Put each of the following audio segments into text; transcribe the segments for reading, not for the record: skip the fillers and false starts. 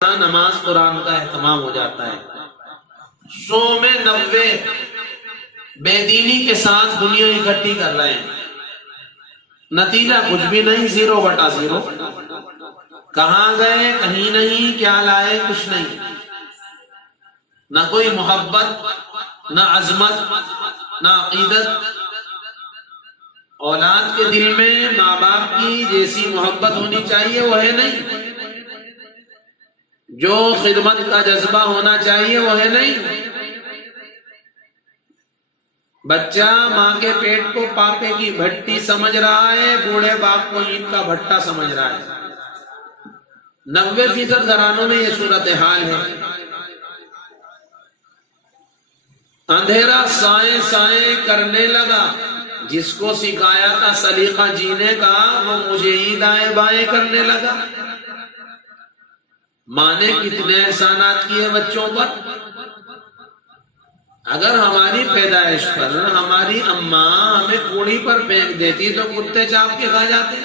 نماز قرآن کا اہتمام ہو جاتا ہے. 100 میں 90 بے دینی کے ساتھ دنیا اکٹھی کر رہے ہیں. نتیجہ کچھ بھی نہیں، 0/0. کہاں گئے؟ کہیں نہیں. کیا لائے؟ کچھ نہیں. نہ کوئی محبت، نہ عظمت، نہ عقیدت. اولاد کے دل میں ماں باپ کی جیسی محبت ہونی چاہیے وہ ہے نہیں. جو خدمت کا جذبہ ہونا چاہیے وہ ہے نہیں. بچہ ماں کے پیٹ کو پاپے کی بھٹی سمجھ رہا ہے، بوڑھے باپ کو اینٹ کا بھٹا سمجھ رہا ہے. 90% گھرانوں میں یہ صورتحال ہے. اندھیرا سائیں سائیں کرنے لگا. جس کو سکھایا تھا سلیقہ جینے کا وہ مجھے ہی دائیں بائیں کرنے لگا. ماں نے کتنے احسانات کیے بچوں پر. اگر ہماری پیدائش پر ہماری اماں ہمیں کوڑی پر پھینک دیتی تو کتے چاپ کے کھا جاتے،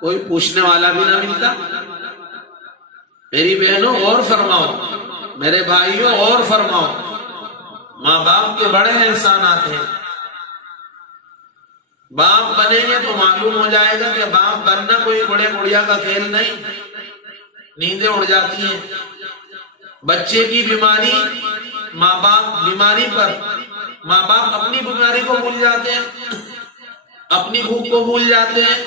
کوئی پوچھنے والا بھی نہ ملتا. میری بہنوں اور فرماؤ، میرے بھائیوں اور فرماؤ. ماں باپ کے بڑے احسانات ہیں. باپ بنیں گے تو معلوم ہو جائے گا کہ باپ بننا کوئی گڑے گڑیا کا کھیل نہیں. نیندیں اڑ جاتی ہیں. بچے کی بیماری، ماں باپ بیماری پر ماں باپ اپنی بیماری کو بھول جاتے ہیں، اپنی بھوک کو بھول جاتے ہیں،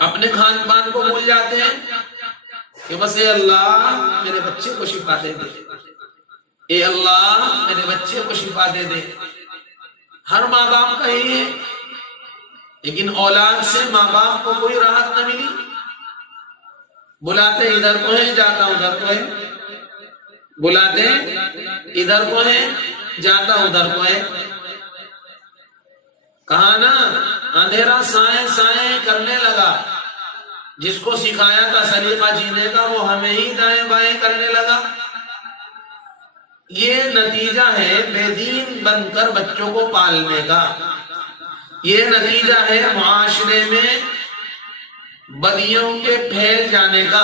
اپنے کھان پان کو بھول جاتے ہیں کہ بس اے اللہ میرے بچے کو شفا دے دے، اے اللہ میرے بچے کو شفا دے دے. ہر ماں باپ کا یہی ہے. لیکن اولاد سے ماں باپ کو کوئی راحت نہ ملی. بلاتے ادھر کو ہے، جاتا ادھر کو ہے. بلاتے ادھر کو ہے، جاتا ادھر کو ہے. کہا نا اندھیرا سائیں سائیں کرنے لگا. جس کو سکھایا تھا سلیقہ جینے کا وہ ہمیں ہی دائیں بائیں کرنے لگا. یہ نتیجہ ہے بے دین بن کر بچوں کو پالنے کا. یہ نتیجہ ہے معاشرے میں بدیوں کے پھیل جانے کا.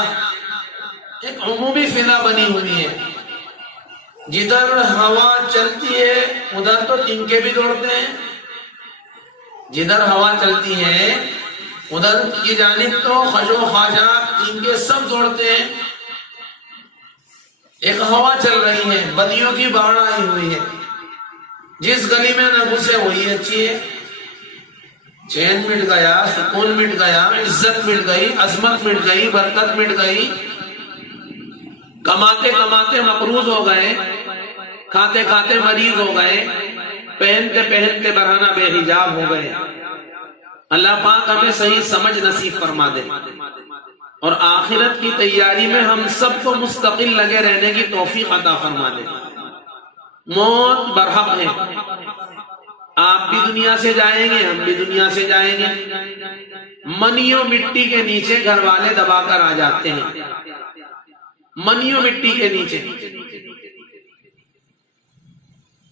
ایک عمومی فضا بنی ہوئی ہے. جدھر ہوا چلتی ہے ادھر تو تنکے بھی دوڑتے ہیں. جدھر ہوا چلتی ہے ادھر کی جانب تو خش و خاشاک تنکے سب دوڑتے ہیں. ایک ہوا چل رہی ہے، بدیوں کی باڑھ آئی ہوئی ہے. جس گلی میں نہ گھسے وہی اچھی ہے. چین مٹ گیا، سکون مٹ گیا، عزت مٹ گئی، عظمت مٹ گئی، برکت مٹ گئی. کماتے کماتے مقروض ہو گئے، کھاتے کھاتے مریض ہو گئے، پہنتے پہنتے برہنہ بے حجاب ہو گئے. اللہ پاک ہمیں صحیح سمجھ نصیب فرما دے اور آخرت کی تیاری میں ہم سب کو مستقل لگے رہنے کی توفیق عطا فرما دے. موت برحق ہے. آپ بھی دنیا سے جائیں گے، ہم بھی دنیا سے جائیں گے. منیوں مٹی کے نیچے گھر والے دبا کر آ جاتے ہیں. منیوں مٹی کے نیچے.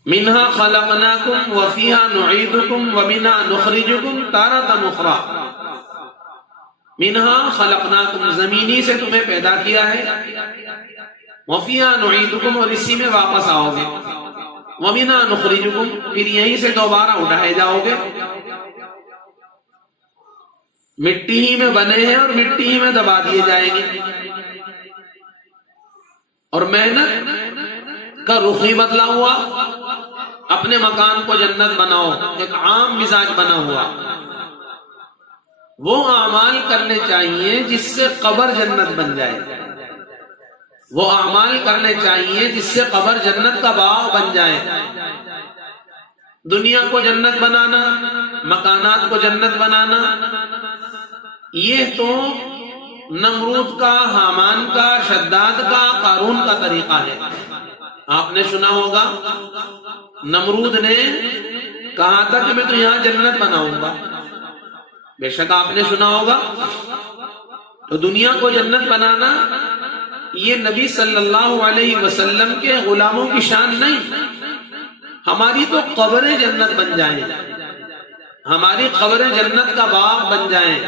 منہا خلقناکم وفیہا نعیدکم ومنہا نخرجکم تارۃ اخری. منہا خلقناکم، زمینی سے تمہیں پیدا کیا ہے. وفیہا نعیدکم، اور اسی میں واپس آؤ گے. وَمِنَا نُخْرِجُكُمْ، پھر یہیں سے دوبارہ اٹھائے جاؤ گے. مٹی ہی میں بنے ہیں اور مٹی ہی میں دبا دیے جائیں گے. اور محنت کا رخ ہی بدلا ہوا. اپنے مکان کو جنت بناؤ، ایک عام مزاج بنا ہوا. وہ اعمال کرنے چاہیے جس سے قبر جنت بن جائے. وہ اعمال کرنے چاہیے جس سے قبر جنت کا باغ بن جائے. دنیا کو جنت بنانا، مکانات کو جنت بنانا، یہ تو نمرود کا، حامان کا، شداد کا، قارون کا طریقہ ہے. آپ نے سنا ہوگا نمرود نے کہا تھا کہ میں تو یہاں جنت بناؤں گا. بے شک آپ نے سنا ہوگا. تو دنیا کو جنت بنانا یہ نبی صلی اللہ علیہ وسلم کے غلاموں کی شان نہیں. ہماری تو قبریں جنت بن جائیں، ہماری قبریں جنت کا باغ بن جائیں.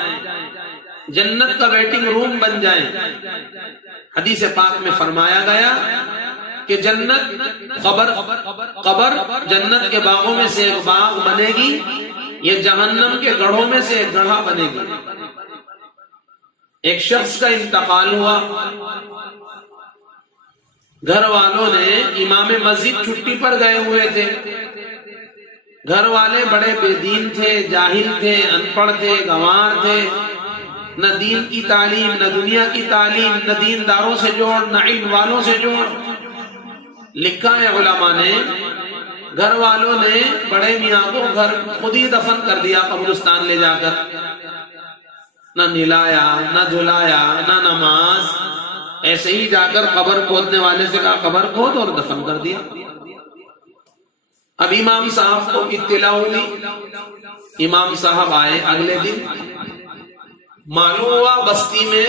جنت کا ویٹنگ روم بن جائیں۔ حدیث پاک میں فرمایا گیا کہ جنت قبر جنت کے باغوں میں سے ایک باغ بنے گی، یہ جہنم کے گڑھوں میں سے ایک گڑھا بنے گی۔ ایک شخص کا انتقال ہوا، گھر والوں نے، امام مسجد چھٹی پر گئے ہوئے تھے، گھر والے بڑے بے دین تھے، جاہل تھے، ان پڑھ تھے، گنوار تھے، نہ دین کی تعلیم، نہ دنیا کی تعلیم، نہ دینداروں سے جوڑ، نہ علم والوں سے جوڑ۔ لکھا ہے علماء نے، گھر والوں نے بڑے میاں کو گھر خود ہی دفن کر دیا قبرستان لے جا کر، نہ نہلایا، نہ دھلایا، نہ نماز، ایسے ہی جا کر قبر کھودنے والے سے کہا قبر کھود اور دفن کر دیا۔ اب امام صاحب کو اطلاع ہوئی، امام صاحب آئے اگلے دن، معلوم ہوا بستی میں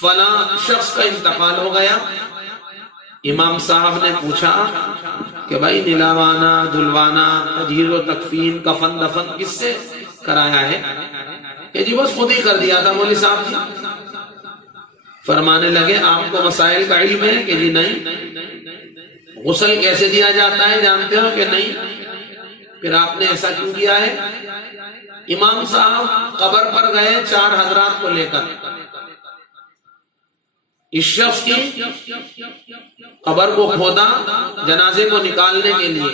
فلاں شخص کا انتقال ہو گیا۔ امام صاحب نے پوچھا کہ بھائی نلاوانا، دھلوانا، تجہیز و تکفین، کفن دفن کس سے کرایا ہے؟ کہ جی بس خود ہی کر دیا تھا مولوی صاحب جی۔ فرمانے لگے آپ کو مسائل کا علم ہے؟ کہ جی نہیں۔ غسل کیسے دیا جاتا ہے جانتے ہو؟ کہ نہیں۔ پھر آپ نے ایسا کیوں کیا ہے؟ امام صاحب قبر پر گئے 4 حضرات کو لے کر، اس شخص کی قبر کو کھودا جنازے کو نکالنے کے لیے،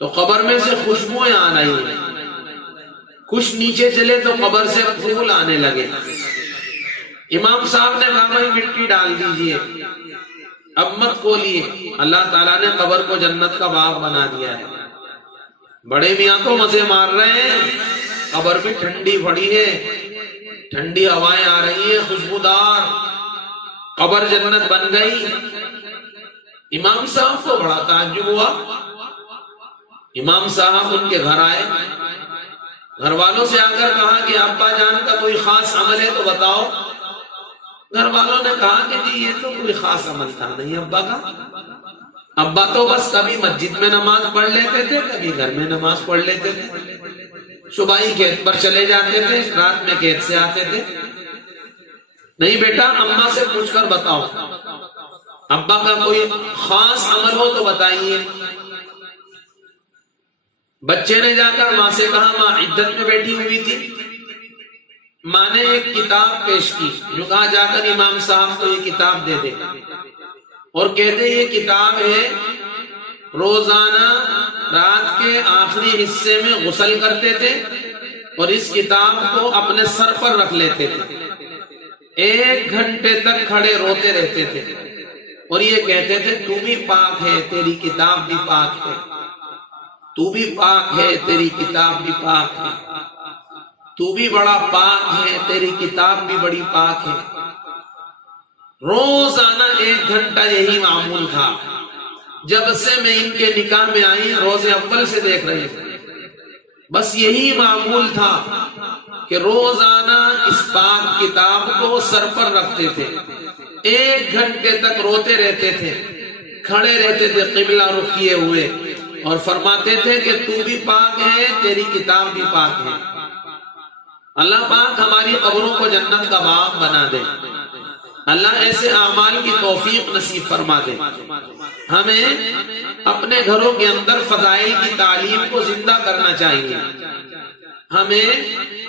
تو قبر میں سے خوشبوئیں آ رہی ہیں، کچھ نیچے چلے تو قبر سے پھول آنے لگے۔ امام صاحب نے کہا بھائی مٹی ڈال دیجئے، اب مت کھولیے، اللہ تعالیٰ نے قبر کو جنت کا باغ بنا دیا ہے۔ بڑے میاں تو مزے مار رہے ہیں، قبر بھی ٹھنڈی پڑی ہے، ٹھنڈی ہوائیں آ رہی ہیں خوشبودار، قبر جنت بن گئی۔ امام صاحب کو بڑا تعجب ہوا۔ امام صاحب ان کے گھر آئے، گھر والوں سے آ کر کہا کہ ابا جان کا کوئی خاص عمل ہے تو بتاؤ۔ گھر والوں نے کہا کہ جی یہ تو کوئی خاص عمل تھا نہیں ابا کا، ابا تو بس کبھی مسجد میں نماز پڑھ لیتے تھے، کبھی گھر میں نماز پڑھ لیتے تھے، صبح ہی کھیت پر چلے جاتے تھے، رات میں کھیت سے آتے تھے۔ نہیں بیٹا اماں سے پوچھ کر بتاؤ، ابا کا کوئی خاص عمل ہو تو بتائیے۔ بچے نے جا کر ماں سے کہا، ماں عدت میں بیٹھی ہوئی تھی، ماں نے ایک کتاب پیش کی، جو کہا جا کر امام صاحب کو یہ کتاب دے دے، اور کہتے یہ کتاب ہے روزانہ رات کے آخری حصے میں غسل کرتے تھے اور اس کتاب کو اپنے سر پر رکھ لیتے تھے، 1 گھنٹے تک کھڑے روتے رہتے تھے اور یہ کہتے تھے تو بھی پاک ہے، تیری کتاب بھی پاک ہے، تو بھی پاک ہے، تیری کتاب بھی پاک ہے، تو بھی بڑا پاک ہے، تیری کتاب بھی بڑی پاک ہے۔ روزانہ 1 گھنٹہ یہی معمول تھا۔ جب سے میں ان کے نکاح میں آئی روز اول سے دیکھ رہے تھے، بس یہی معمول تھا کہ روزانہ اس پاک کتاب کو سر پر رکھتے تھے، 1 گھنٹے تک روتے رہتے تھے، کھڑے رہتے تھے قبلہ رخ کیے ہوئے، اور فرماتے تھے کہ تو بھی پاک ہے، تیری کتاب بھی پاک ہے۔ اللہ پاک ہماری قبروں کو جنت کا باغ بنا دے، اللہ ایسے اعمال کی توفیق نصیب فرما دے۔ ہمیں اپنے گھروں کے اندر فضائل کی تعلیم کو زندہ کرنا چاہیے، ہمیں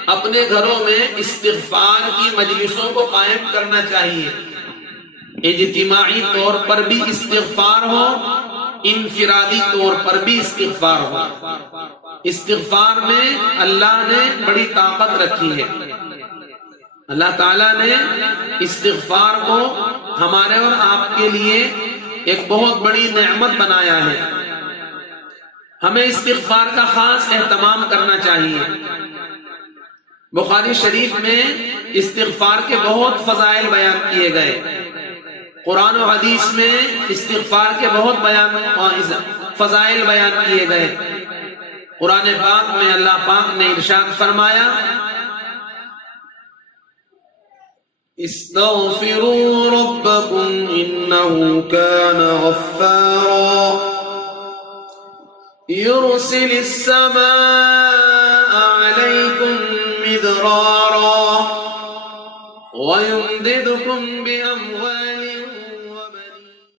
اپنے گھروں میں استغفار کی مجلسوں کو قائم کرنا چاہیے، اجتماعی طور پر بھی استغفار ہو، انفرادی طور پر بھی استغفار ہو۔ استغفار میں اللہ نے بڑی طاقت رکھی ہے، اللہ تعالیٰ نے استغفار کو ہمارے اور آپ کے لیے ایک بہت بڑی نعمت بنایا ہے۔ ہمیں استغفار کا خاص اہتمام کرنا چاہیے۔ بخاری شریف میں استغفار کے بہت فضائل بیان کیے گئے، قرآن و حدیث میں استغفار کے بہت فضائل بیان کیے گئے۔ قرآن پاک میں اللہ پاک نے ارشاد فرمایا، استغفروا ربکم انہ کان غفارا يرسل السماء عليكم مدرارا وَيُمْدِدْكُمْ بِأَمْوَالٍ